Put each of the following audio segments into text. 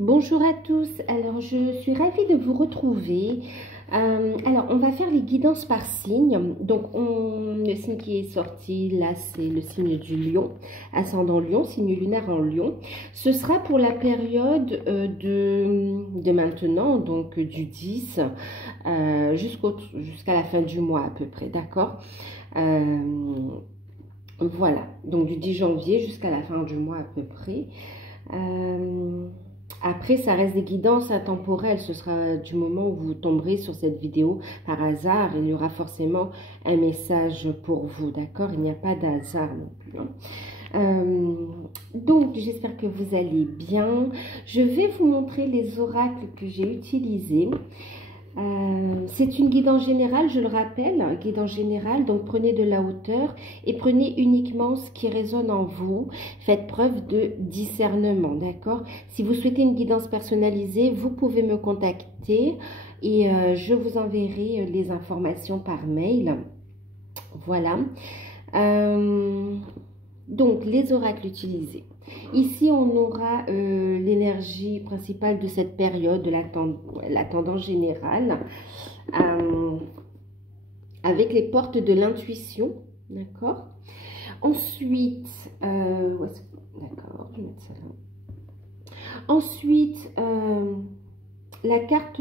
Bonjour à tous, alors je suis ravie de vous retrouver. Alors on va faire les guidances par signe. Donc le signe qui est sorti là, c'est le signe du lion, ascendant lion, signe lunaire en lion. Ce sera pour la période de maintenant, donc du 10 jusqu'à la fin du mois à peu près, d'accord. Voilà, donc du 10 janvier jusqu'à la fin du mois à peu près. Après, ça reste des guidances intemporelles. Ce sera du moment où vous tomberez sur cette vidéo par hasard. Il y aura forcément un message pour vous, d'accord? Il n'y a pas d'hasard non plus, hein. Donc, j'espère que vous allez bien. Je vais vous montrer les oracles que j'ai utilisés. C'est une guidance générale, je le rappelle, guidance générale, donc prenez de la hauteur et prenez uniquement ce qui résonne en vous. Faites preuve de discernement, d'accord? Si vous souhaitez une guidance personnalisée, vous pouvez me contacter et je vous enverrai les informations par mail. Voilà. Donc, les oracles utilisés. Ici, on aura l'énergie principale de cette période, de la tendance générale, avec les portes de l'intuition, d'accord? Ensuite, d'accord, je vais mettre ça là. Ensuite, la carte...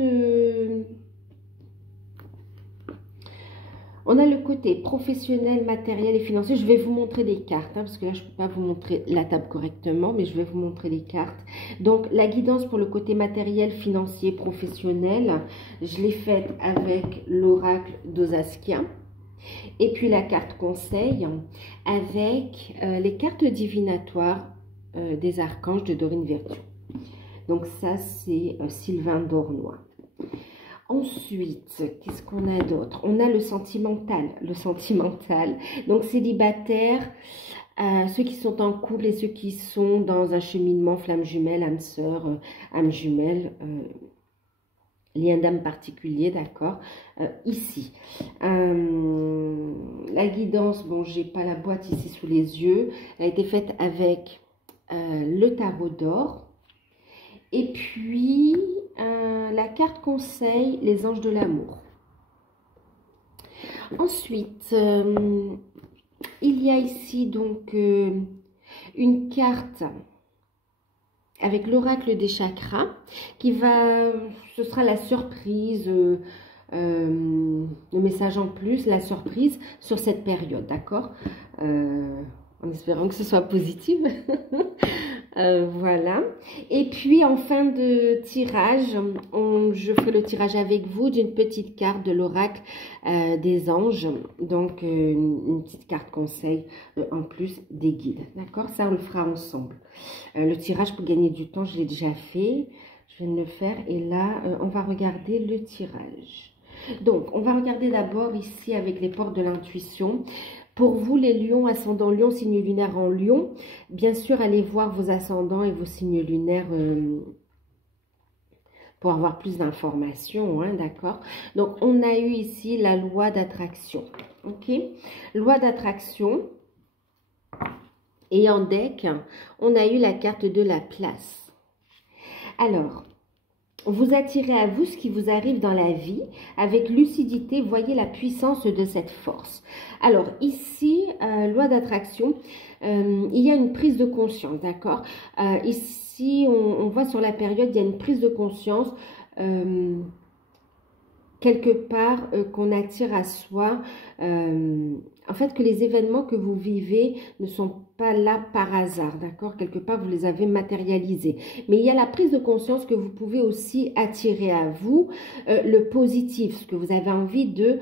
On a le côté professionnel, matériel et financier. Je vais vous montrer des cartes, hein, parce que là, je ne peux pas vous montrer la table correctement, mais je vais vous montrer les cartes. Donc, la guidance pour le côté matériel, financier, professionnel, je l'ai faite avec l'oracle d'Osaskia. Et puis, la carte conseil avec les cartes divinatoires des archanges de Dorine Virtue. Donc, ça, c'est Sylvain Dornois. Ensuite, qu'est-ce qu'on a d'autre? On a le sentimental. Le sentimental. Donc, célibataire, ceux qui sont en couple et ceux qui sont dans un cheminement flamme jumelle, âme sœur, âme jumelle, lien d'âme particulier, d'accord? Ici. La guidance, bon, j'ai pas la boîte ici sous les yeux. Elle a été faite avec le tarot d'or. Et puis, la carte conseil, les anges de l'amour. Ensuite, il y a ici donc une carte avec l'oracle des chakras qui va, ce sera la surprise, le message en plus, la surprise sur cette période, d'accord? En espérant que ce soit positif. Voilà. Et puis, en fin de tirage, je ferai le tirage avec vous d'une petite carte de l'oracle des anges. Donc, une petite carte conseil en plus des guides. D'accord? Ça, on le fera ensemble. Le tirage pour gagner du temps, je l'ai déjà fait. Je viens de le faire. Et là, on va regarder le tirage. Donc, on va regarder d'abord ici avec les portes de l'intuition. Pour vous, les lions, ascendant lion, signe lunaire en lion, bien sûr, allez voir vos ascendants et vos signes lunaires pour avoir plus d'informations, hein, d'accord? Donc, on a eu ici la loi d'attraction, ok? Loi d'attraction. Et en deck, on a eu la carte de la place. Alors, vous attirez à vous ce qui vous arrive dans la vie avec lucidité. Voyez la puissance de cette force. Alors ici, loi d'attraction, il y a une prise de conscience, d'accord? Ici, on voit sur la période, il y a une prise de conscience quelque part qu'on attire à soi. En fait, que les événements que vous vivez ne sont pas là par hasard, d'accord? Quelque part, vous les avez matérialisés. Mais il y a la prise de conscience que vous pouvez aussi attirer à vous le positif, ce que vous avez envie de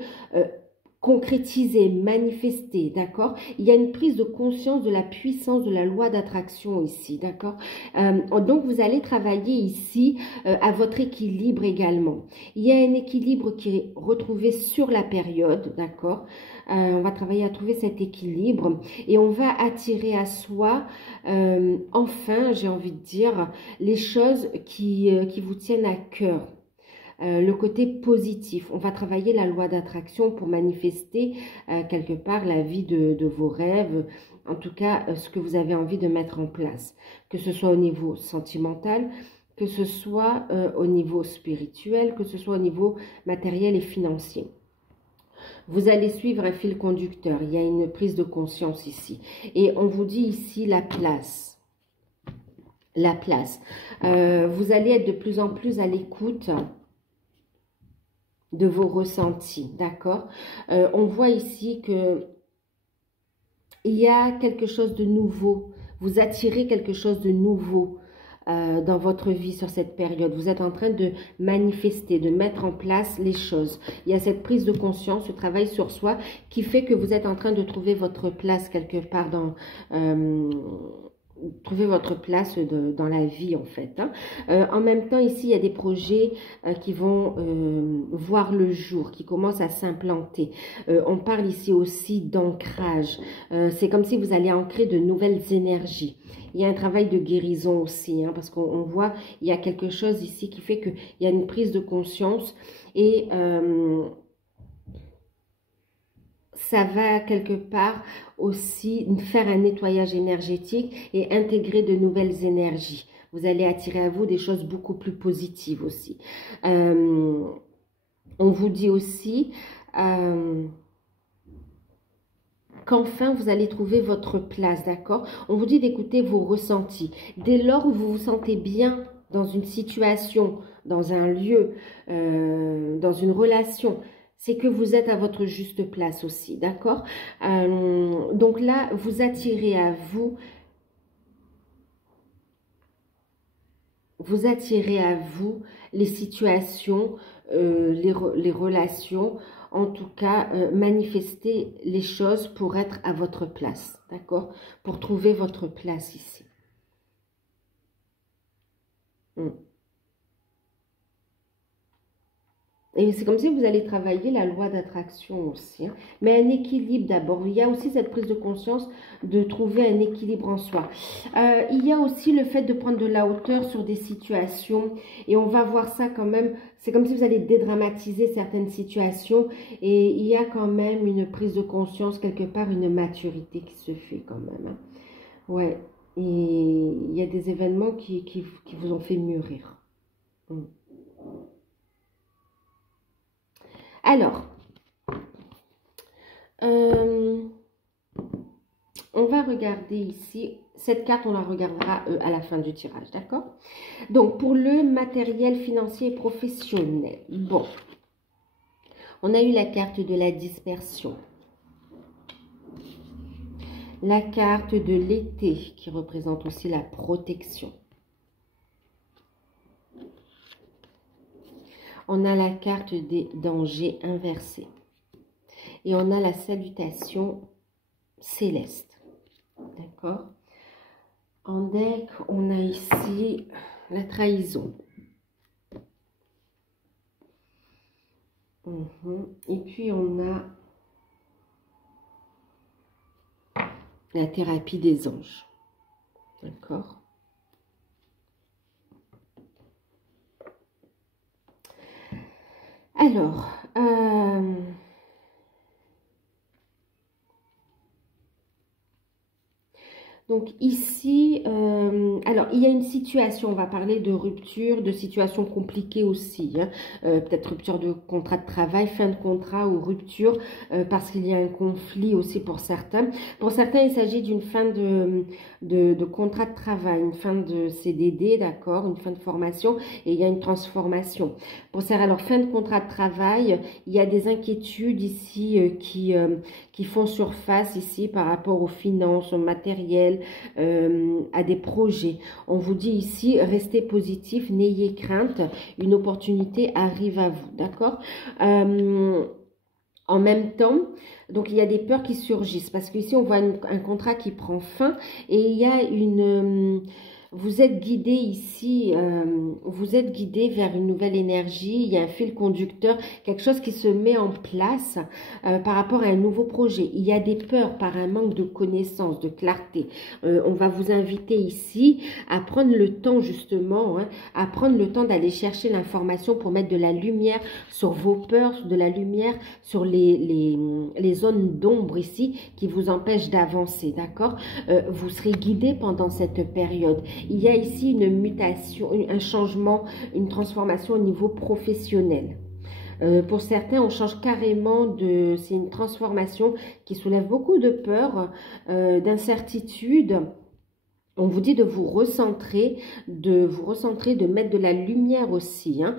concrétiser, manifester, d'accord? Il y a une prise de conscience de la puissance de la loi d'attraction ici, d'accord? Donc, vous allez travailler ici à votre équilibre également. Il y a un équilibre qui est retrouvé sur la période, d'accord? On va travailler à trouver cet équilibre et on va attirer à soi, enfin, j'ai envie de dire, les choses qui vous tiennent à cœur. Le côté positif. On va travailler la loi d'attraction pour manifester quelque part la vie de vos rêves, en tout cas ce que vous avez envie de mettre en place, que ce soit au niveau sentimental, que ce soit au niveau spirituel, que ce soit au niveau matériel et financier. Vous allez suivre un fil conducteur. Il y a une prise de conscience ici. Et on vous dit ici la place. La place. Vous allez être de plus en plus à l'écoute de vos ressentis. D'accord? On voit ici que il y a quelque chose de nouveau. Vous attirez quelque chose de nouveau dans votre vie sur cette période. Vous êtes en train de manifester, de mettre en place les choses. Il y a cette prise de conscience, ce travail sur soi qui fait que vous êtes en train de trouver votre place quelque part dans... trouver votre place dans la vie en fait. En même temps, ici, il y a des projets qui vont voir le jour, qui commencent à s'implanter. On parle ici aussi d'ancrage. C'est comme si vous allez ancrer de nouvelles énergies. Il y a un travail de guérison aussi, parce qu'on voit, il y a quelque chose ici qui fait qu'il y a une prise de conscience et... ça va quelque part aussi faire un nettoyage énergétique et intégrer de nouvelles énergies. Vous allez attirer à vous des choses beaucoup plus positives aussi. On vous dit aussi qu'enfin vous allez trouver votre place, d'accord? On vous dit d'écouter vos ressentis. Dès lors où vous vous sentez bien dans une situation, dans un lieu, dans une relation, c'est que vous êtes à votre juste place aussi, d'accord? Donc là, vous attirez à vous, les situations, les relations, en tout cas, manifester les choses pour être à votre place, d'accord? Pour trouver votre place ici. Et c'est comme si vous allez travailler la loi d'attraction aussi. Mais un équilibre d'abord. Il y a aussi cette prise de conscience de trouver un équilibre en soi. Il y a aussi le fait de prendre de la hauteur sur des situations. Et on va voir ça quand même. C'est comme si vous allez dédramatiser certaines situations. Et il y a quand même une prise de conscience, quelque part, une maturité qui se fait quand même. Ouais. Et il y a des événements qui vous ont fait mûrir. Alors, on va regarder ici, cette carte, on la regardera à la fin du tirage, d'accord? Donc, pour le matériel financier et professionnel, bon, on a eu la carte de la dispersion, la carte de l'été qui représente aussi la protection. On a la carte des dangers inversés. Et on a la salutation céleste. D'accord? En deck, on a ici la trahison. Et puis, on a la thérapie des anges. D'accord? Alors, donc ici, alors il y a une situation, on va parler de rupture, de situation compliquée aussi, peut-être rupture de contrat de travail, fin de contrat ou rupture, parce qu'il y a un conflit aussi pour certains. Pour certains, il s'agit d'une fin de contrat de travail, une fin de CDD, d'accord, une fin de formation, et il y a une transformation. Pour certains, alors fin de contrat de travail, il y a des inquiétudes ici qui font surface ici par rapport aux finances, au matériel, à des projets. On vous dit ici, restez positif, n'ayez crainte, une opportunité arrive à vous, d'accord? En même temps, donc il y a des peurs qui surgissent, parce qu'ici on voit un contrat qui prend fin, et il y a une... vous êtes guidé ici, vous êtes guidé vers une nouvelle énergie, il y a un fil conducteur, quelque chose qui se met en place par rapport à un nouveau projet. Il y a des peurs par un manque de connaissances, de clarté. On va vous inviter ici à prendre le temps justement, à prendre le temps d'aller chercher l'information pour mettre de la lumière sur vos peurs, de la lumière sur les zones d'ombre ici qui vous empêchent d'avancer, d'accord? Vous serez guidé pendant cette période. Il y a ici une mutation, un changement, une transformation au niveau professionnel. Pour certains, on change carrément de... C'est une transformation qui soulève beaucoup de peur, d'incertitude. On vous dit de vous recentrer, de mettre de la lumière aussi, hein,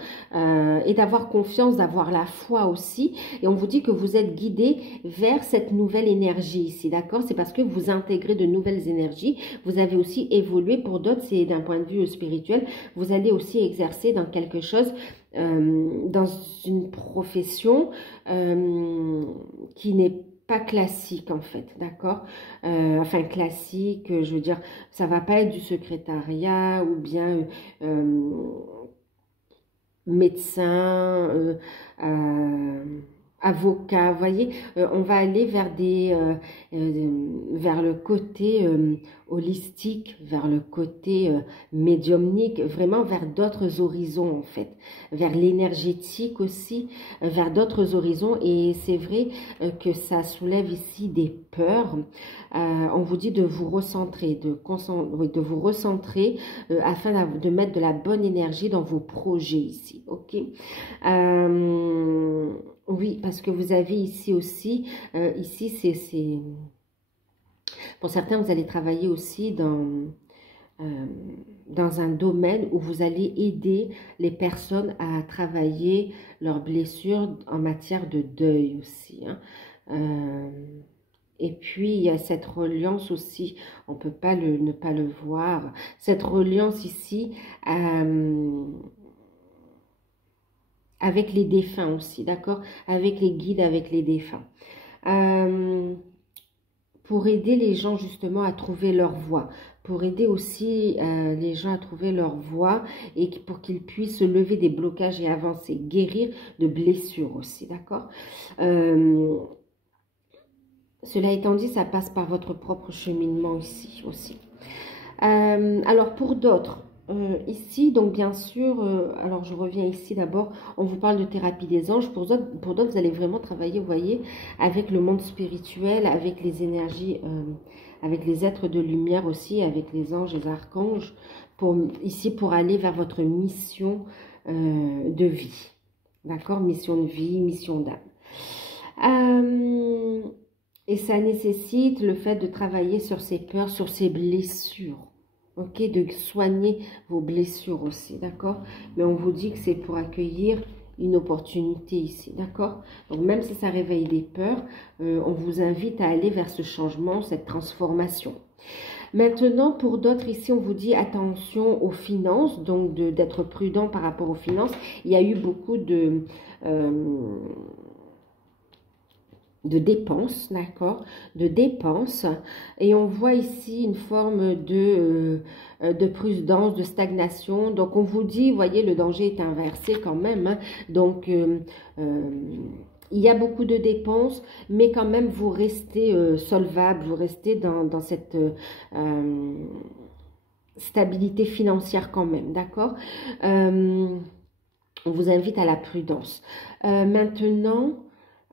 et d'avoir confiance, d'avoir la foi aussi. Et on vous dit que vous êtes guidé vers cette nouvelle énergie ici, d'accord? C'est parce que vous intégrez de nouvelles énergies. Vous avez aussi évolué. Pour d'autres, c'est d'un point de vue spirituel. Vous allez aussi exercer dans quelque chose, dans une profession qui n'est pas classique en fait, d'accord, enfin classique, je veux dire, ça va pas être du secrétariat ou bien médecin, avocat, vous voyez, on va aller vers vers le côté holistique, vers le côté médiumnique, vraiment vers d'autres horizons en fait, vers l'énergétique aussi, vers d'autres horizons. Et c'est vrai que ça soulève ici des peurs. On vous dit de vous recentrer, de vous recentrer afin de mettre de la bonne énergie dans vos projets ici, ok. Oui, parce que vous avez ici aussi, ici c'est... Pour certains, vous allez travailler aussi dans un domaine où vous allez aider les personnes à travailler leurs blessures en matière de deuil aussi, hein. Et puis, il y a cette reliance aussi, on ne peut pas ne pas le voir, cette reliance ici avec les défunts aussi, d'accord? Avec les guides, avec les défunts. Pour aider les gens justement à trouver leur voie, pour aider aussi les gens à trouver leur voie et pour qu'ils puissent lever des blocages et avancer, guérir de blessures aussi, d'accord? Cela étant dit, ça passe par votre propre cheminement ici aussi. Alors pour d'autres, ici, donc bien sûr, alors je reviens ici d'abord, on vous parle de thérapie des anges. Pour d'autres, vous allez vraiment travailler, vous voyez, avec le monde spirituel, avec les énergies, avec les êtres de lumière aussi, avec les anges, les archanges, ici pour aller vers votre mission de vie. D'accord? Mission de vie, mission d'âme. Et ça nécessite le fait de travailler sur ses peurs, sur ses blessures. Ok, de soigner vos blessures aussi, d'accord? Mais on vous dit que c'est pour accueillir une opportunité ici, d'accord? Donc même si ça réveille des peurs, on vous invite à aller vers ce changement, cette transformation. Maintenant, pour d'autres ici, on vous dit attention aux finances, donc d'être prudent par rapport aux finances. Il y a eu beaucoup de dépenses, d'accord, de dépenses, et on voit ici une forme de prudence, de stagnation. Donc on vous dit, voyez, le danger est inversé quand même, hein. Donc il y a beaucoup de dépenses, mais quand même vous restez solvable, vous restez dans cette stabilité financière quand même, d'accord. On vous invite à la prudence. Maintenant,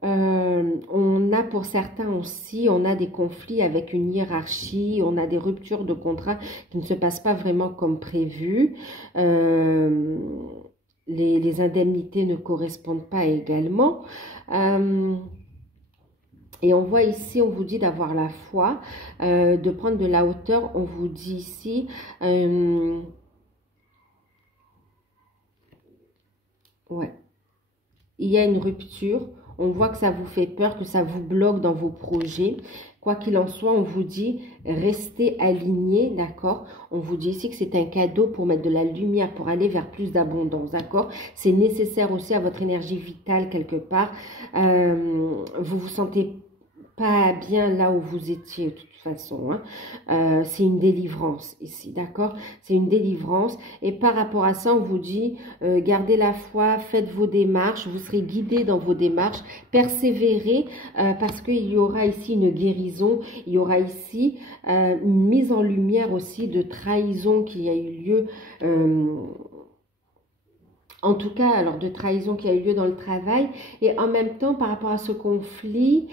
on a pour certains aussi, on a des conflits avec une hiérarchie, on a des ruptures de contrat qui ne se passent pas vraiment comme prévu. Les indemnités ne correspondent pas également. Et on voit ici, on vous dit d'avoir la foi, de prendre de la hauteur. On vous dit ici... ouais. Il y a une rupture, on voit que ça vous fait peur, que ça vous bloque dans vos projets. Quoi qu'il en soit, on vous dit restez alignés, d'accord? On vous dit ici que c'est un cadeau pour mettre de la lumière, pour aller vers plus d'abondance, d'accord? C'est nécessaire aussi à votre énergie vitale quelque part. Vous vous sentez pas bien là où vous étiez de toute façon, hein. C'est une délivrance ici, d'accord? C'est une délivrance, et par rapport à ça, on vous dit gardez la foi, faites vos démarches, vous serez guidés dans vos démarches, persévérez, parce qu'il y aura ici une guérison, il y aura ici une mise en lumière aussi de trahison qui a eu lieu, en tout cas, alors de trahison qui a eu lieu dans le travail. Et en même temps, par rapport à ce conflit,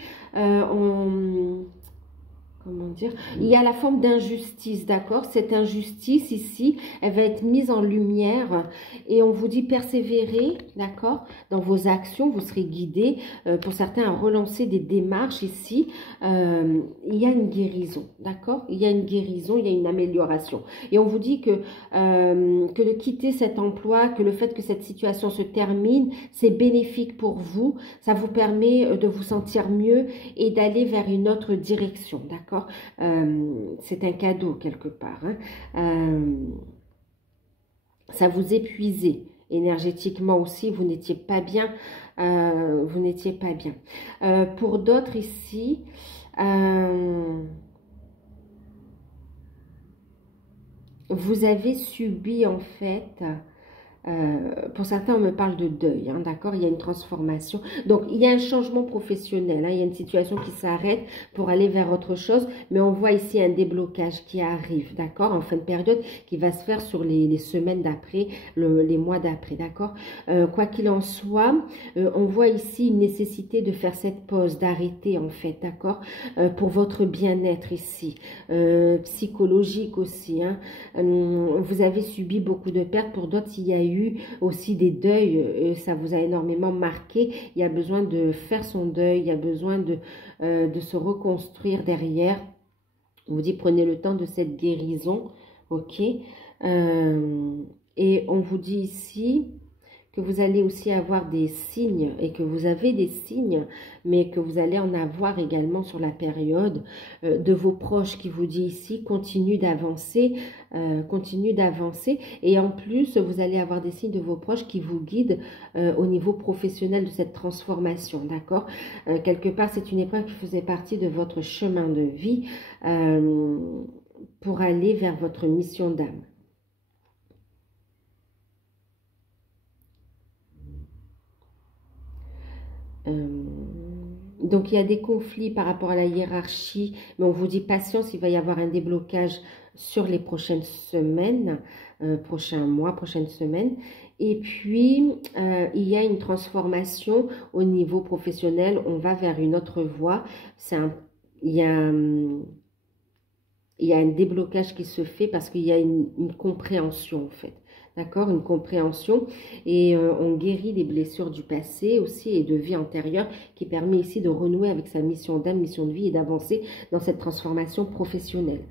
comment dire, il y a la forme d'injustice, d'accord? Cette injustice ici, elle va être mise en lumière et on vous dit persévérer, d'accord? Dans vos actions, vous serez guidés, pour certains, à relancer des démarches ici. Il y a une guérison, d'accord? Il y a une guérison, il y a une amélioration. Et on vous dit que de quitter cet emploi, que le fait que cette situation se termine, c'est bénéfique pour vous. Ça vous permet de vous sentir mieux et d'aller vers une autre direction, d'accord? C'est un cadeau quelque part. Ça vous épuisait énergétiquement aussi, vous n'étiez pas bien. Vous n'étiez pas bien. Pour d'autres ici, vous avez subi en fait... pour certains, on me parle de deuil, hein, d'accord? Il y a une transformation. Donc, il y a un changement professionnel, hein, il y a une situation qui s'arrête pour aller vers autre chose, mais on voit ici un déblocage qui arrive, d'accord? En fin de période, qui va se faire sur les semaines d'après, les mois d'après, d'accord? Quoi qu'il en soit, on voit ici une nécessité de faire cette pause, d'arrêter, en fait, d'accord? Pour votre bien-être ici, psychologique aussi, hein? Vous avez subi beaucoup de pertes, pour d'autres, il y a eu aussi des deuils, ça vous a énormément marqué, il y a besoin de faire son deuil, il y a besoin de se reconstruire derrière. On vous dit prenez le temps de cette guérison, ok, et on vous dit ici que vous allez aussi avoir des signes et que vous avez des signes, mais que vous allez en avoir également sur la période de vos proches qui vous dit ici, continue d'avancer, et en plus, vous allez avoir des signes de vos proches qui vous guident au niveau professionnel de cette transformation, d'accord? Quelque part, c'est une épreuve qui faisait partie de votre chemin de vie pour aller vers votre mission d'âme. Donc, il y a des conflits par rapport à la hiérarchie, mais on vous dit patience, il va y avoir un déblocage sur les prochaines semaines, prochains mois, prochaines semaines. Et puis, il y a une transformation au niveau professionnel, on va vers une autre voie. Il y a un déblocage qui se fait parce qu'il y a une compréhension en fait. D'accord, une compréhension et on guérit les blessures du passé aussi et de vie antérieure qui permet ici de renouer avec sa mission d'âme, mission de vie et d'avancer dans cette transformation professionnelle.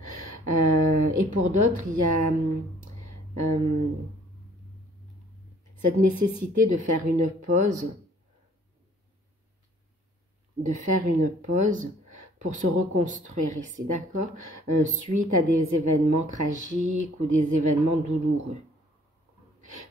Et pour d'autres, il y a cette nécessité de faire une pause, pour se reconstruire ici, d'accord, suite à des événements tragiques ou des événements douloureux.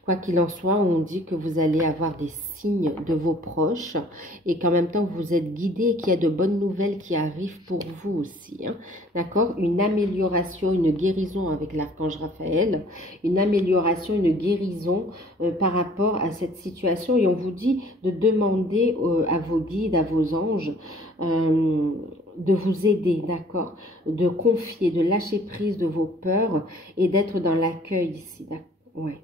Quoi qu'il en soit, on dit que vous allez avoir des signes de vos proches et qu'en même temps, vous êtes guidés et qu'il y a de bonnes nouvelles qui arrivent pour vous aussi. Hein, d'accord? Une amélioration, une guérison avec l'archange Raphaël, une amélioration, une guérison par rapport à cette situation. Et on vous dit de demander à vos guides, à vos anges, de vous aider, d'accord? De confier, de lâcher prise de vos peurs et d'être dans l'accueil ici. Ouais.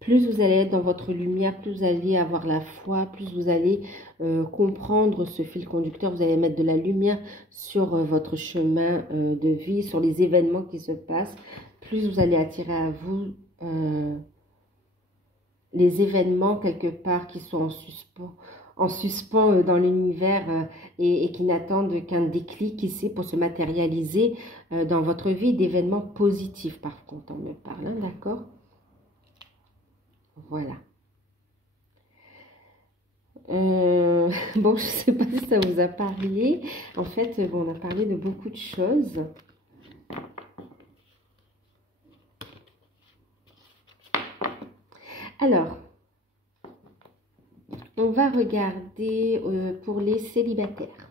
Plus vous allez être dans votre lumière, plus vous allez avoir la foi, plus vous allez comprendre ce fil conducteur. Vous allez mettre de la lumière sur votre chemin de vie, sur les événements qui se passent. Plus vous allez attirer à vous les événements quelque part qui sont en suspens dans l'univers et qui n'attendent qu'un déclic ici pour se matérialiser dans votre vie, d'événements positifs par contre, on me parle, hein, d'accord? Voilà. Bon, je ne sais pas si ça vous a parlé. En fait, bon, on a parlé de beaucoup de choses. Alors, on va regarder pour les célibataires.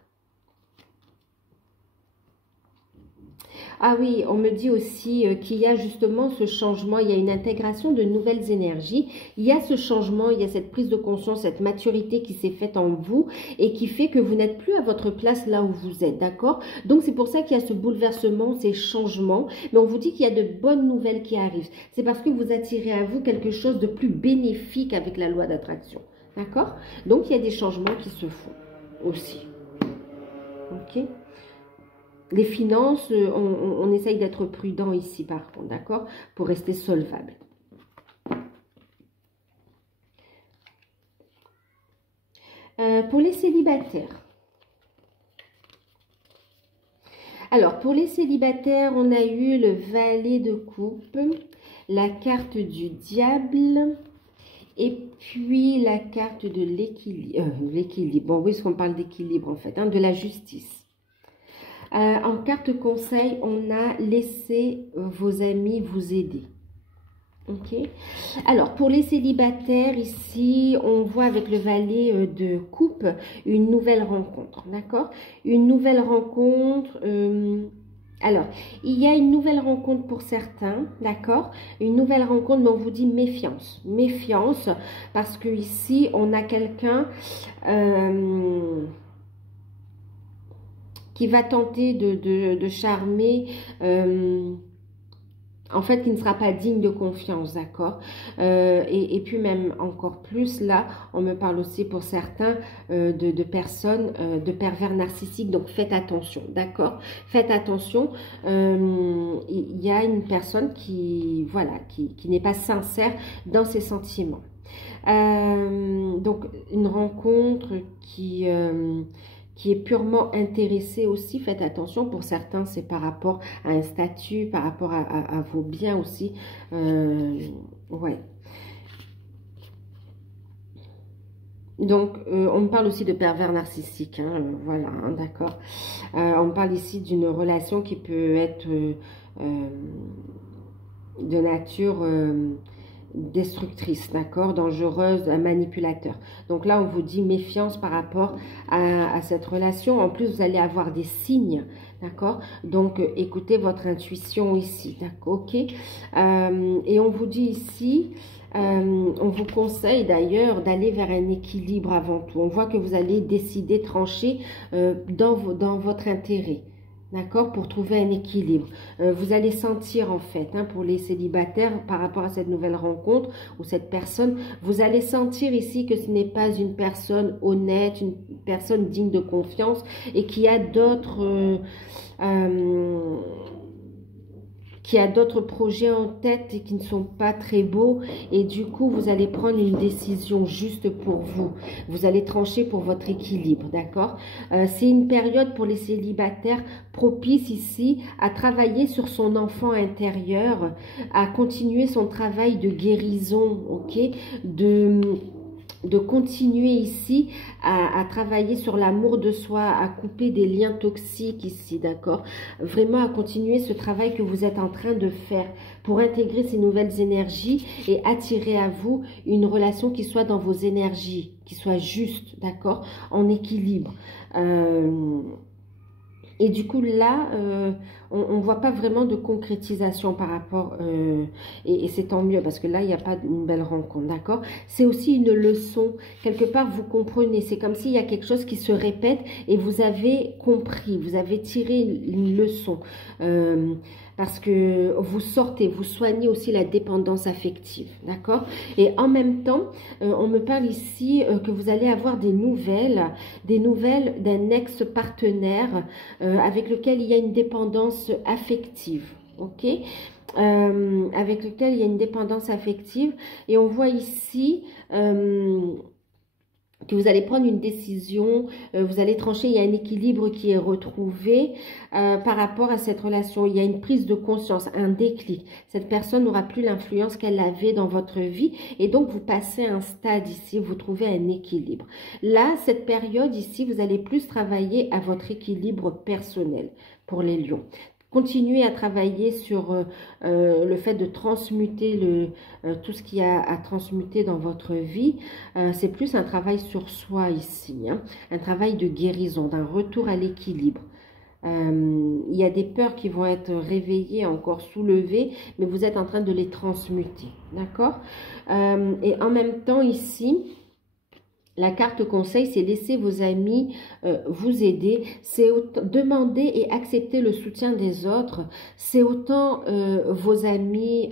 Ah oui, on me dit aussi qu'il y a justement ce changement, il y a une intégration de nouvelles énergies. Il y a ce changement, il y a cette prise de conscience, cette maturité qui s'est faite en vous et qui fait que vous n'êtes plus à votre place là où vous êtes, d'accord? Donc c'est pour ça qu'il y a ce bouleversement, ces changements. Mais on vous dit qu'il y a de bonnes nouvelles qui arrivent. C'est parce que vous attirez à vous quelque chose de plus bénéfique avec la loi d'attraction, d'accord? Donc il y a des changements qui se font aussi. Ok? les finances, on essaye d'être prudent ici par contre, d'accord, pour rester solvable. Pour les célibataires. Alors, pour les célibataires, on a eu le valet de coupe, la carte du diable et puis la carte de l'équilibre. Bon, oui, parce qu'on parle d'équilibre en fait, hein, de la justice. En carte conseil, on a laissé vos amis vous aider. Ok. Alors, pour les célibataires, ici, on voit avec le valet de coupe une nouvelle rencontre, d'accord? Une nouvelle rencontre. Alors, il y a une nouvelle rencontre pour certains, d'accord? Une nouvelle rencontre, mais on vous dit méfiance. Méfiance, parce que ici, on a quelqu'un qui va tenter de charmer... en fait, qui ne sera pas digne de confiance, d'accord? Et puis même encore plus, là, on me parle aussi pour certains de personnes, de pervers narcissiques. Donc, faites attention, d'accord? Faites attention. Il y a une personne qui, voilà, qui n'est pas sincère dans ses sentiments. Donc, une rencontre qui est purement intéressé aussi, faites attention, pour certains c'est par rapport à un statut, par rapport à vos biens aussi, ouais. Donc, on me parle aussi de pervers narcissiques, hein, voilà, hein, d'accord. On me parle ici d'une relation qui peut être de nature... destructrice, d'accord, dangereuse, un manipulateur. Donc là, on vous dit méfiance par rapport à cette relation. En plus, vous allez avoir des signes, d'accord. Donc, écoutez votre intuition ici, d'accord, ok. Et on vous dit ici, on vous conseille d'ailleurs d'aller vers un équilibre avant tout. On voit que vous allez décider, trancher dans votre intérêt. D'accord, pour trouver un équilibre. Vous allez sentir en fait, hein, pour les célibataires, par rapport à cette nouvelle rencontre ou cette personne, vous allez sentir ici que ce n'est pas une personne honnête, une personne digne de confiance et qui a d'autres projets en tête et qui ne sont pas très beaux, et du coup vous allez prendre une décision juste pour vous, vous allez trancher pour votre équilibre, d'accord. C'est une période pour les célibataires propice ici à travailler sur son enfant intérieur, à continuer son travail de guérison, ok, de continuer ici à travailler sur l'amour de soi, à couper des liens toxiques ici, d'accord? Vraiment à continuer ce travail que vous êtes en train de faire pour intégrer ces nouvelles énergies et attirer à vous une relation qui soit dans vos énergies, qui soit juste, d'accord? En équilibre. Et du coup, là, on ne voit pas vraiment de concrétisation par rapport, et c'est tant mieux, parce que là, il n'y a pas une belle rencontre, d'accord? C'est aussi une leçon. Quelque part, vous comprenez. C'est comme s'il y a quelque chose qui se répète et vous avez compris, vous avez tiré une leçon. Parce que vous sortez, vous soignez aussi la dépendance affective, d'accord? Et en même temps, on me parle ici que vous allez avoir des nouvelles d'un ex-partenaire avec lequel il y a une dépendance affective, ok? Avec lequel il y a une dépendance affective, et on voit ici... que vous allez prendre une décision, vous allez trancher, il y a un équilibre qui est retrouvé par rapport à cette relation. Il y a une prise de conscience, un déclic. Cette personne n'aura plus l'influence qu'elle avait dans votre vie et donc vous passez un stade ici, vous trouvez un équilibre. Là, cette période ici, vous allez plus travailler à votre équilibre personnel pour les lions. Continuez à travailler sur le fait de transmuter tout ce qu'il y a à transmuter dans votre vie. C'est plus un travail sur soi ici, hein, un travail de guérison, d'un retour à l'équilibre. Il y a des peurs qui vont être réveillées, encore soulevées, mais vous êtes en train de les transmuter, d'accord? Et en même temps ici... La carte conseil, c'est laisser vos amis vous aider. C'est demander et accepter le soutien des autres. C'est autant vos amis,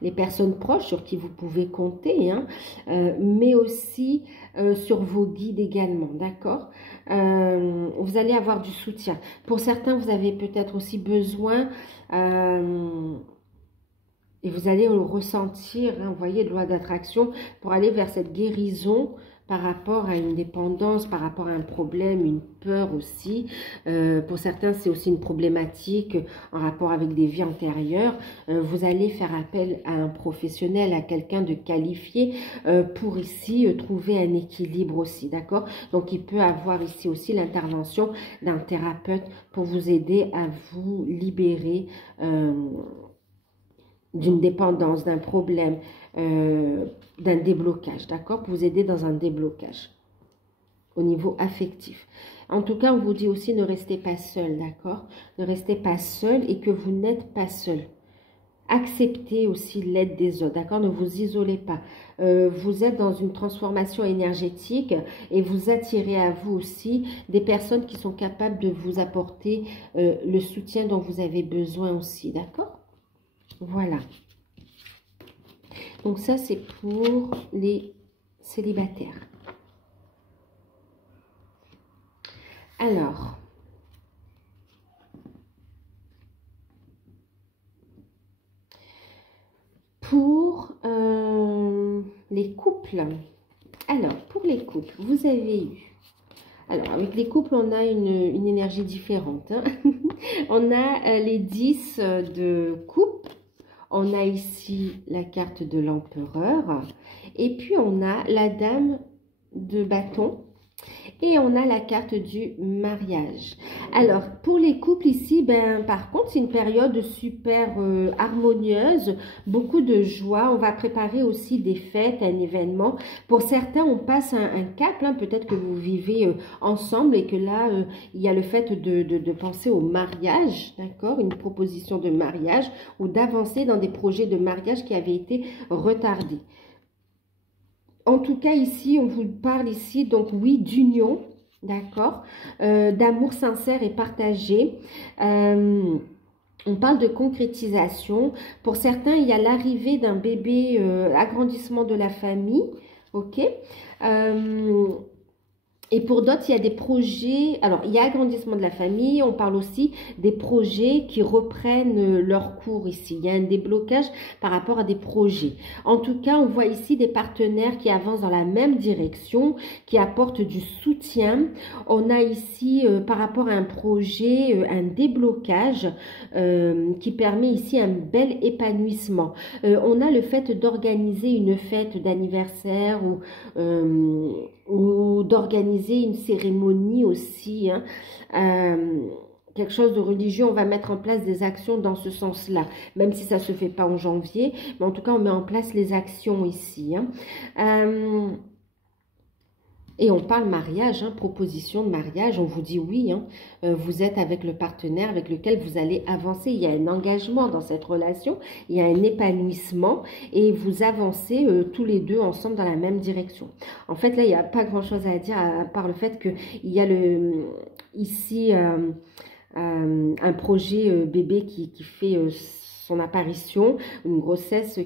les personnes proches sur qui vous pouvez compter, hein, mais aussi sur vos guides également, d'accord? Vous allez avoir du soutien. Pour certains, vous avez peut-être aussi besoin... et vous allez le ressentir, hein, vous voyez, loi d'attraction, pour aller vers cette guérison par rapport à une dépendance, par rapport à un problème, une peur aussi. Pour certains, c'est aussi une problématique en rapport avec des vies antérieures. Vous allez faire appel à un professionnel, à quelqu'un de qualifié pour ici trouver un équilibre aussi, d'accord? Donc, il peut avoir ici aussi l'intervention d'un thérapeute pour vous aider à vous libérer d'une dépendance, d'un problème, d'un déblocage, d'accord? Pour vous aider dans un déblocage au niveau affectif. En tout cas, on vous dit aussi ne restez pas seul, d'accord? Ne restez pas seul et que vous n'êtes pas seul. Acceptez aussi l'aide des autres, d'accord? Ne vous isolez pas. Vous êtes dans une transformation énergétique et vous attirez à vous aussi des personnes qui sont capables de vous apporter le soutien dont vous avez besoin aussi, d'accord? Voilà. Donc ça, c'est pour les célibataires. Alors, pour les couples. Alors, pour les couples, vous avez eu... Alors, avec les couples, on a une énergie différente, hein. On a les 10 de coupe. On a ici la carte de l'empereur. Et puis, on a la dame de bâton. Et on a la carte du mariage. Alors, pour les couples ici, ben, par contre, c'est une période super harmonieuse, beaucoup de joie. On va préparer aussi des fêtes, un événement. Pour certains, on passe un cap. Hein, peut-être que vous vivez ensemble et que là, il y a le fait de penser au mariage, d'accord? Une proposition de mariage ou d'avancer dans des projets de mariage qui avaient été retardés. En tout cas, ici, on vous parle ici, donc oui, d'union, d'accord, d'amour sincère et partagé. On parle de concrétisation. Pour certains, il y a l'arrivée d'un bébé, agrandissement de la famille, ok. Et pour d'autres, il y a des projets, alors il y a agrandissement de la famille, on parle aussi des projets qui reprennent leur cours ici. Il y a un déblocage par rapport à des projets. En tout cas, on voit ici des partenaires qui avancent dans la même direction, qui apportent du soutien. On a ici, par rapport à un projet, un déblocage qui permet ici un bel épanouissement. On a le fait d'organiser une fête d'anniversaire ou d'organiser une cérémonie aussi, hein, quelque chose de religieux. On va mettre en place des actions dans ce sens-là, même si ça ne se fait pas en janvier, mais en tout cas, on met en place les actions ici, hein. Et on parle mariage, hein, proposition de mariage, on vous dit oui, hein, vous êtes avec le partenaire avec lequel vous allez avancer. Il y a un engagement dans cette relation, il y a un épanouissement et vous avancez tous les deux ensemble dans la même direction. En fait, là, il n'y a pas grand-chose à dire à part le fait qu'il y a ici un projet bébé qui fait... son apparition, une grossesse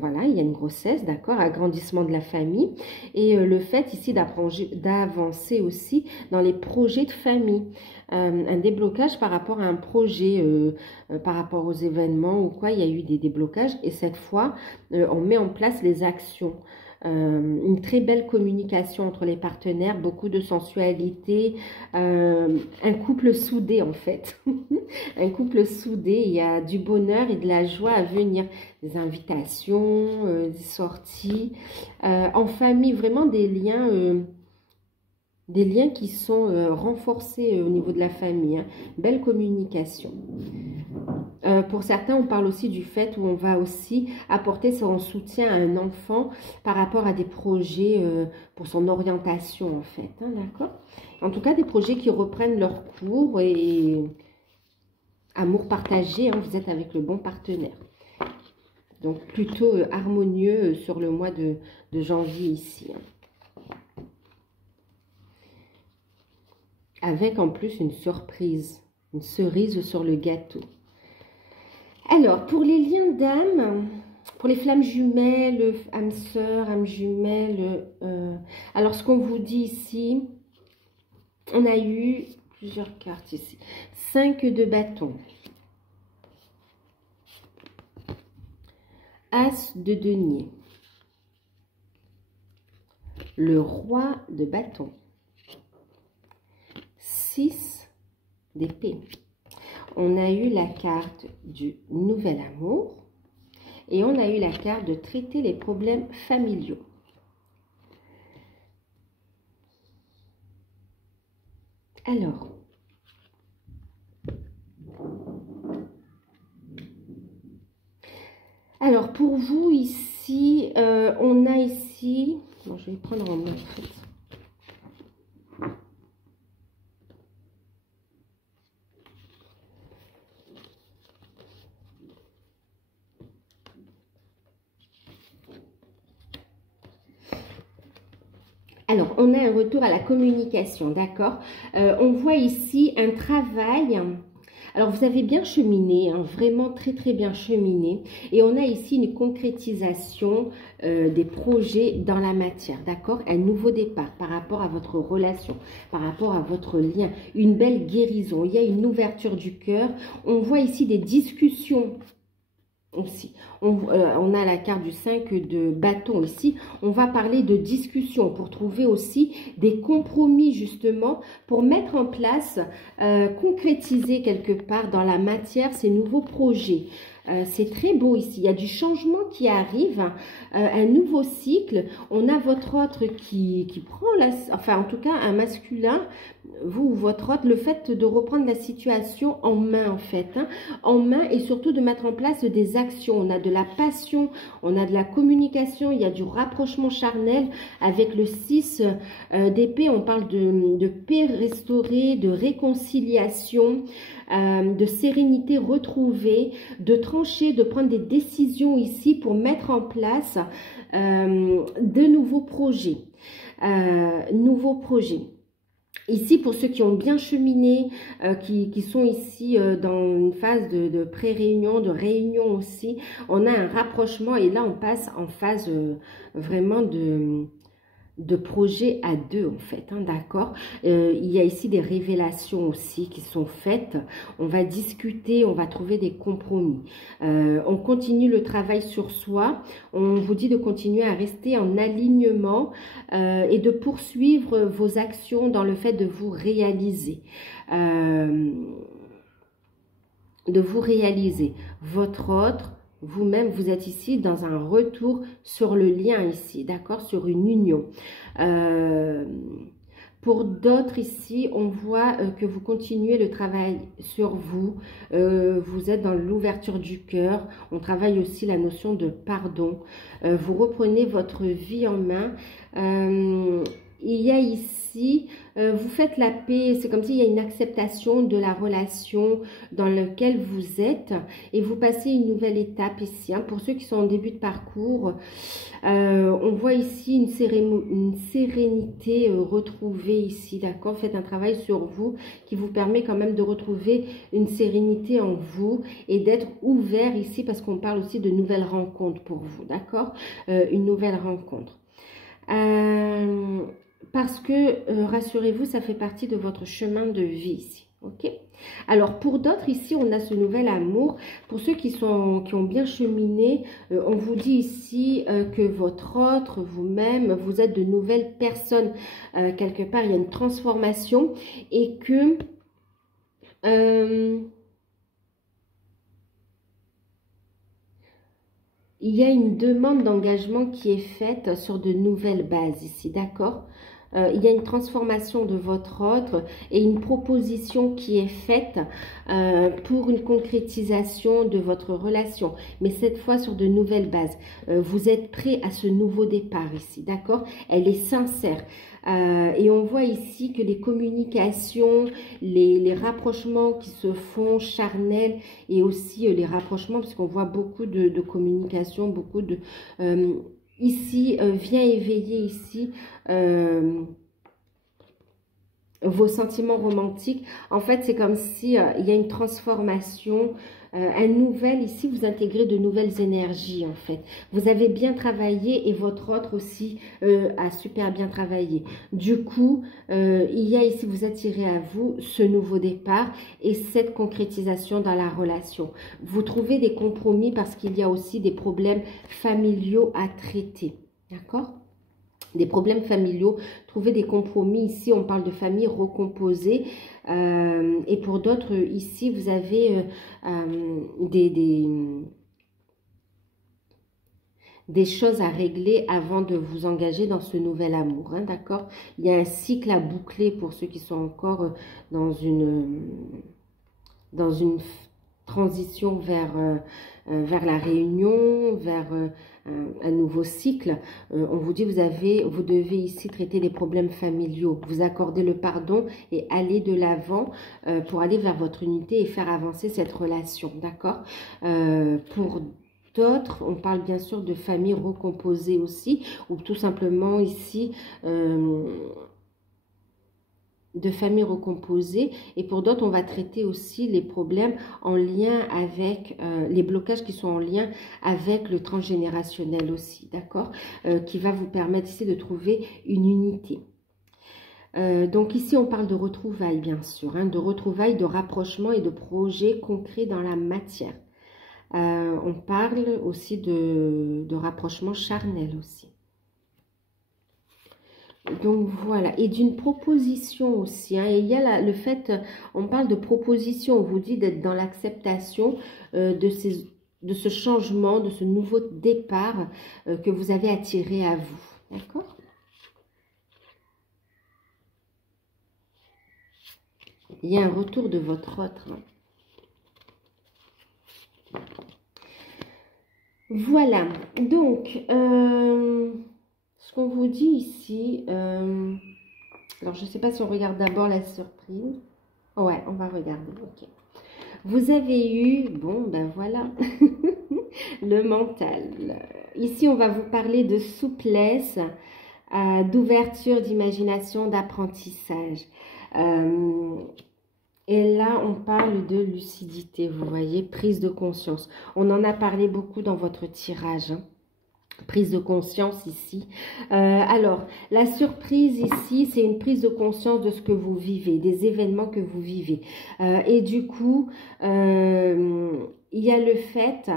voilà, il y a une grossesse, d'accord, agrandissement de la famille, et le fait ici d'avancer aussi dans les projets de famille, un déblocage par rapport à un projet, par rapport aux événements ou quoi, il y a eu des déblocages, et cette fois, on met en place les actions. Une très belle communication entre les partenaires, beaucoup de sensualité, un couple soudé en fait, un couple soudé, il y a du bonheur et de la joie à venir, des invitations, des sorties, en famille, vraiment des liens qui sont renforcés au niveau de la famille, hein. Belle communication. Pour certains, on parle aussi du fait où on va aussi apporter son soutien à un enfant par rapport à des projets pour son orientation en fait, hein, d'accord? En tout cas, des projets qui reprennent leur cours et amour partagé, hein, vous êtes avec le bon partenaire. Donc, plutôt harmonieux sur le mois de janvier ici. Avec en plus une surprise, une cerise sur le gâteau. Alors, pour les liens d'âme, pour les flammes jumelles, âme sœur, âme jumelle, alors ce qu'on vous dit ici, on a eu plusieurs cartes ici. 5 de bâton. As de denier. Le roi de bâton. 6 d'épée. On a eu la carte du nouvel amour. Et on a eu la carte de traiter les problèmes familiaux. Alors pour vous ici, on a ici, bon, je vais prendre en main en fait. Alors, on a un retour à la communication, d'accord? On voit ici un travail. Alors, vous avez bien cheminé, hein, vraiment très, très bien cheminé. Et on a ici une concrétisation des projets dans la matière, d'accord? Un nouveau départ par rapport à votre relation, par rapport à votre lien. Une belle guérison. Il y a une ouverture du cœur. On voit ici des discussions aussi. On a la carte du 5 de bâton ici. On va parler de discussion pour trouver aussi des compromis justement pour mettre en place, concrétiser quelque part dans la matière ces nouveaux projets. C'est très beau ici. Il y a du changement qui arrive, un nouveau cycle. On a votre autre qui prend enfin en tout cas un masculin, vous ou votre autre, le fait de reprendre la situation en main en fait, hein, en main et surtout de mettre en place des actions. On a de la passion, on a de la communication, il y a du rapprochement charnel avec le 6 d'épée. On parle de paix restaurée, de réconciliation, de sérénité retrouvée, de trancher, de prendre des décisions ici pour mettre en place de nouveaux projets. Ici, pour ceux qui ont bien cheminé, qui sont ici dans une phase de pré-réunion, de réunion aussi, on a un rapprochement et là, on passe en phase vraiment de projet à deux en fait, hein, d'accord. Il y a ici des révélations aussi qui sont faites. On va discuter, on va trouver des compromis. On continue le travail sur soi. On vous dit de continuer à rester en alignement et de poursuivre vos actions dans le fait de vous réaliser. Votre autre. Vous-même, vous êtes ici dans un retour sur le lien ici, d'accord, sur une union. Pour d'autres ici, on voit que vous continuez le travail sur vous. Vous êtes dans l'ouverture du cœur. On travaille aussi la notion de pardon. Vous reprenez votre vie en main. Il y a ici, vous faites la paix, c'est comme s'il y a une acceptation de la relation dans laquelle vous êtes et vous passez une nouvelle étape ici. Hein. Pour ceux qui sont en début de parcours, on voit ici une sérénité retrouvée ici, d'accord? Faites un travail sur vous qui vous permet quand même de retrouver une sérénité en vous et d'être ouvert ici parce qu'on parle aussi de nouvelles rencontres pour vous, d'accord? Une nouvelle rencontre. Parce que, rassurez-vous, ça fait partie de votre chemin de vie ici, ok? Alors, pour d'autres, ici, on a ce nouvel amour. Pour ceux qui ont bien cheminé, on vous dit ici que votre autre, vous-même, vous êtes de nouvelles personnes. Quelque part, il y a une transformation et que... il y a une demande d'engagement qui est faite sur de nouvelles bases ici, d'accord? il y a une transformation de votre autre et une proposition qui est faite pour une concrétisation de votre relation, mais cette fois sur de nouvelles bases. Vous êtes prêt à ce nouveau départ ici, d'accord? Elle est sincère. Et on voit ici que les communications, les rapprochements qui se font charnels et aussi les rapprochements, parce qu'on voit beaucoup de communication, beaucoup de... ici, vient éveiller ici vos sentiments romantiques. En fait, c'est comme si il y a une transformation, un nouvel, ici, vous intégrez de nouvelles énergies, en fait. Vous avez bien travaillé et votre autre aussi a super bien travaillé. Du coup, il y a ici, vous attirez à vous ce nouveau départ et cette concrétisation dans la relation. Vous trouvez des compromis parce qu'il y a aussi des problèmes familiaux à traiter. D'accord ? Des problèmes familiaux, trouver des compromis. Ici, on parle de famille recomposée. Et pour d'autres, ici, vous avez des choses à régler avant de vous engager dans ce nouvel amour. Hein, d'accord? Il y a un cycle à boucler pour ceux qui sont encore dans une transition vers la réunion, vers un nouveau cycle. On vous dit, vous devez ici traiter les problèmes familiaux, vous accorder le pardon et aller de l'avant pour aller vers votre unité et faire avancer cette relation, d'accord? Pour d'autres, on parle bien sûr de famille recomposée aussi, ou tout simplement ici... de famille recomposée, et pour d'autres on va traiter aussi les problèmes en lien avec les blocages qui sont en lien avec le transgénérationnel aussi, d'accord, qui va vous permettre ici de trouver une unité. Donc ici on parle de retrouvailles bien sûr, hein, de retrouvailles, de rapprochement et de projets concrets dans la matière. On parle aussi de rapprochement charnel aussi. Donc voilà, et d'une proposition aussi, hein. Et il y a le fait, on parle de proposition, on vous dit d'être dans l'acceptation de ce changement, de ce nouveau départ que vous avez attiré à vous, d'accord? Il y a un retour de votre autre. Hein. Voilà, donc... ce qu'on vous dit ici, alors je ne sais pas si on regarde d'abord la surprise. Ouais, on va regarder, ok. Vous avez eu, bon ben voilà, le mental. Ici, on va vous parler de souplesse, d'ouverture, d'imagination, d'apprentissage. Et là, on parle de lucidité, vous voyez, prise de conscience. On en a parlé beaucoup dans votre tirage, hein. Prise de conscience ici. Alors, la surprise ici, c'est une prise de conscience de ce que vous vivez, des événements que vous vivez. Et du coup, il y a le fait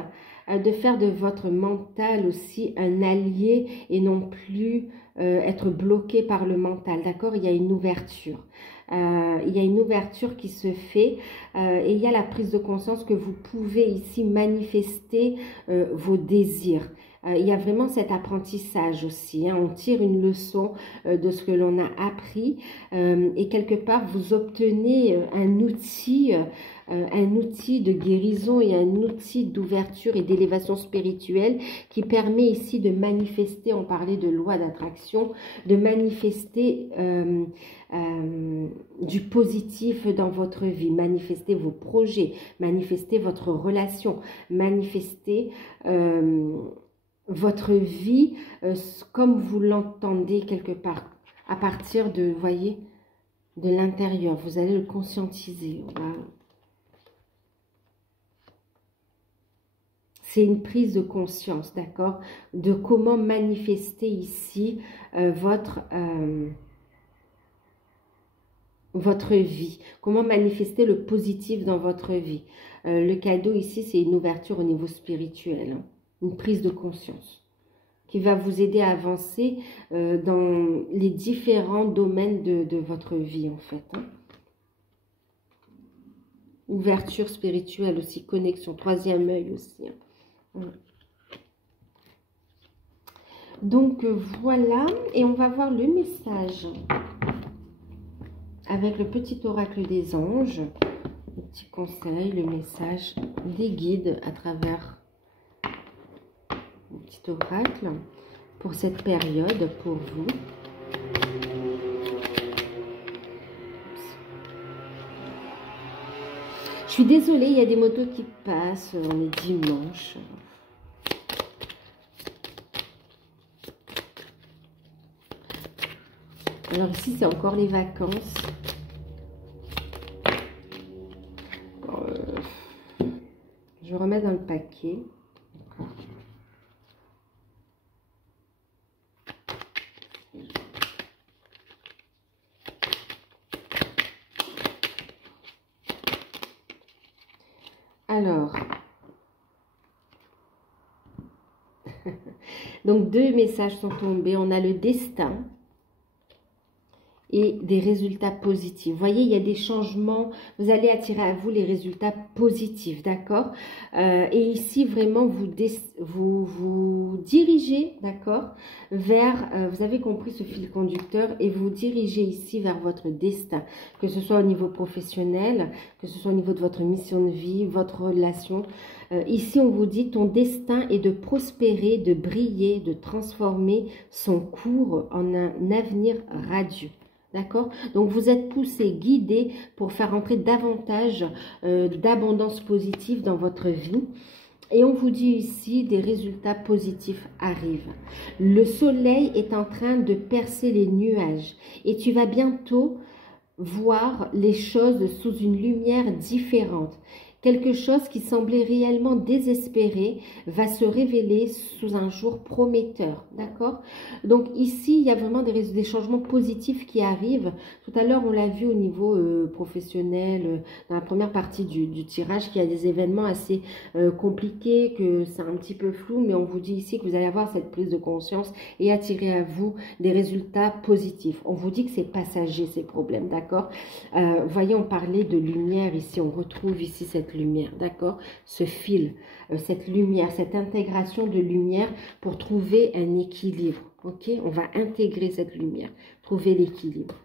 de faire de votre mental aussi un allié et non plus être bloqué par le mental. D'accord? Il y a une ouverture. Il y a une ouverture qui se fait et il y a la prise de conscience que vous pouvez ici manifester vos désirs. Il y a vraiment cet apprentissage aussi, hein. On tire une leçon de ce que l'on a appris et quelque part vous obtenez un outil de guérison et un outil d'ouverture et d'élévation spirituelle qui permet ici de manifester, on parlait de loi d'attraction, de manifester du positif dans votre vie, manifester vos projets, manifester votre relation, manifester... votre vie comme vous l'entendez quelque part, à partir de, vous voyez, de l'intérieur. Vous allez le conscientiser. Wow. C'est une prise de conscience, d'accord, de comment manifester ici votre vie, comment manifester le positif dans votre vie. Le cadeau ici, c'est une ouverture au niveau spirituel, hein. Une prise de conscience qui va vous aider à avancer dans les différents domaines de votre vie en fait. Hein. Ouverture spirituelle aussi, connexion, troisième œil aussi. Hein. Donc voilà, et on va voir le message avec le petit oracle des anges, le petit conseil, le message des guides à travers le petit oracle pour cette période, pour vous. Je suis désolée, il y a des motos qui passent, on est dimanche. Alors ici, c'est encore les vacances. Je remets dans le paquet. Alors, donc deux messages sont tombés. On a le destin et des résultats positifs. Vous voyez, il y a des changements. Vous allez attirer à vous les résultats positifs, d'accord? Et ici, vraiment, vous dirigez, d'accord, vers, vous avez compris ce fil conducteur, et vous dirigez ici vers votre destin, que ce soit au niveau professionnel, que ce soit au niveau de votre mission de vie, votre relation. Ici, on vous dit, ton destin est de prospérer, de briller, de transformer son cours en un avenir radieux. D'accord? Donc, vous êtes poussé, guidé pour faire entrer davantage d'abondance positive dans votre vie. Et on vous dit ici, des résultats positifs arrivent. Le soleil est en train de percer les nuages et tu vas bientôt voir les choses sous une lumière différente. Quelque chose qui semblait réellement désespéré va se révéler sous un jour prometteur, d'accord? Donc ici, il y a vraiment des changements positifs qui arrivent. Tout à l'heure, on l'a vu au niveau professionnel, dans la première partie du tirage, qu'il y a des événements assez compliqués, que c'est un petit peu flou, mais on vous dit ici que vous allez avoir cette prise de conscience et attirer à vous des résultats positifs. On vous dit que c'est passager ces problèmes, d'accord? Voyez, on parlait de lumière ici, on retrouve ici cette lumière, d'accord? Ce fil, cette lumière, cette intégration de lumière pour trouver un équilibre, ok? On va intégrer cette lumière, trouver l'équilibre.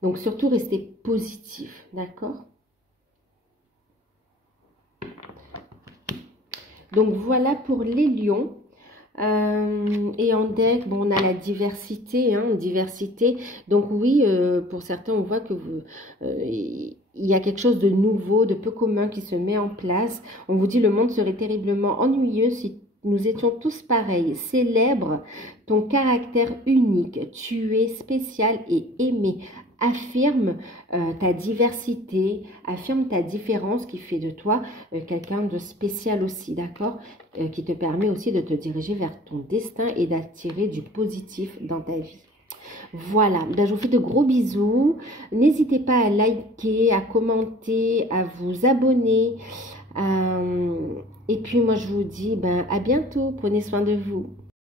Donc, surtout, restez positif, d'accord? Donc, voilà pour les lions. Et en deck, bon, on a la diversité, hein, diversité. Donc oui, pour certains, on voit que il y a quelque chose de nouveau, de peu commun qui se met en place. On vous dit le monde serait terriblement ennuyeux si nous étions tous pareils. Célèbre ton caractère unique. Tu es spécial et aimé. Affirme ta diversité, affirme ta différence qui fait de toi quelqu'un de spécial aussi, d'accord? Qui te permet aussi de te diriger vers ton destin et d'attirer du positif dans ta vie. Voilà, ben, je vous fais de gros bisous. N'hésitez pas à liker, à commenter, à vous abonner. Et puis moi je vous dis ben, à bientôt, prenez soin de vous.